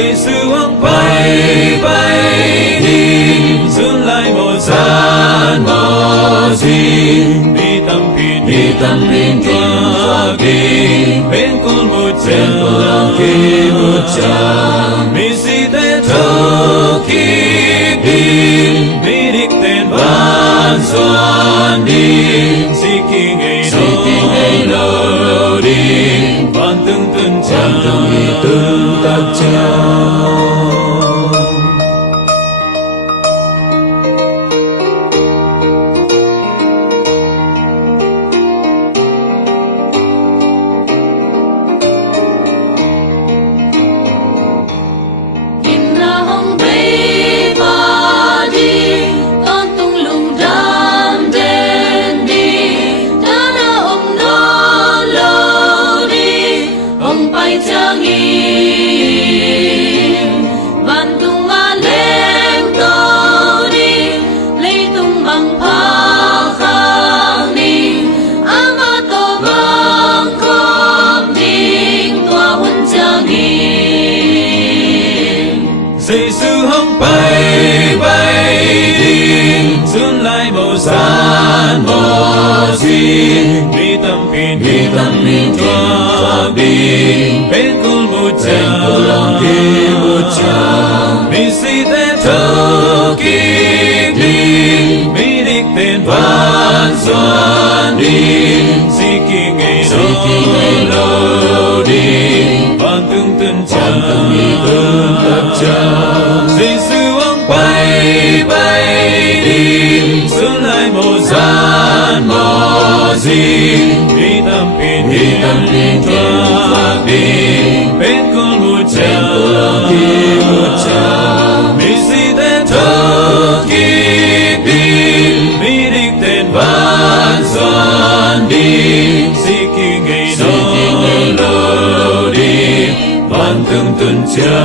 Giêsu hăng bay bay đi xuân lại một gian mò gì đi tâm pin qua đi bên con một cha mi si tên thơ kỳ đi mi đích tên van doan đi si kỳ ngày nô đi van từng tác cha. Giêsu hăng bay bay đi xuân lại một gian mò gì đi tâm pin qua đi bên con một cha mi si tên thơ kỳ đi mi đích tên van doan đi si kỳ ngày lâu đi van từng cha. Giêsu hăng bay bay đi xuân lại một gian mò gì đi tâm pin qua đi bên con một cha mi si tên thơ kỳ đi mi đích tên van doan đi si kỳ ngày lâu đi van từng cha.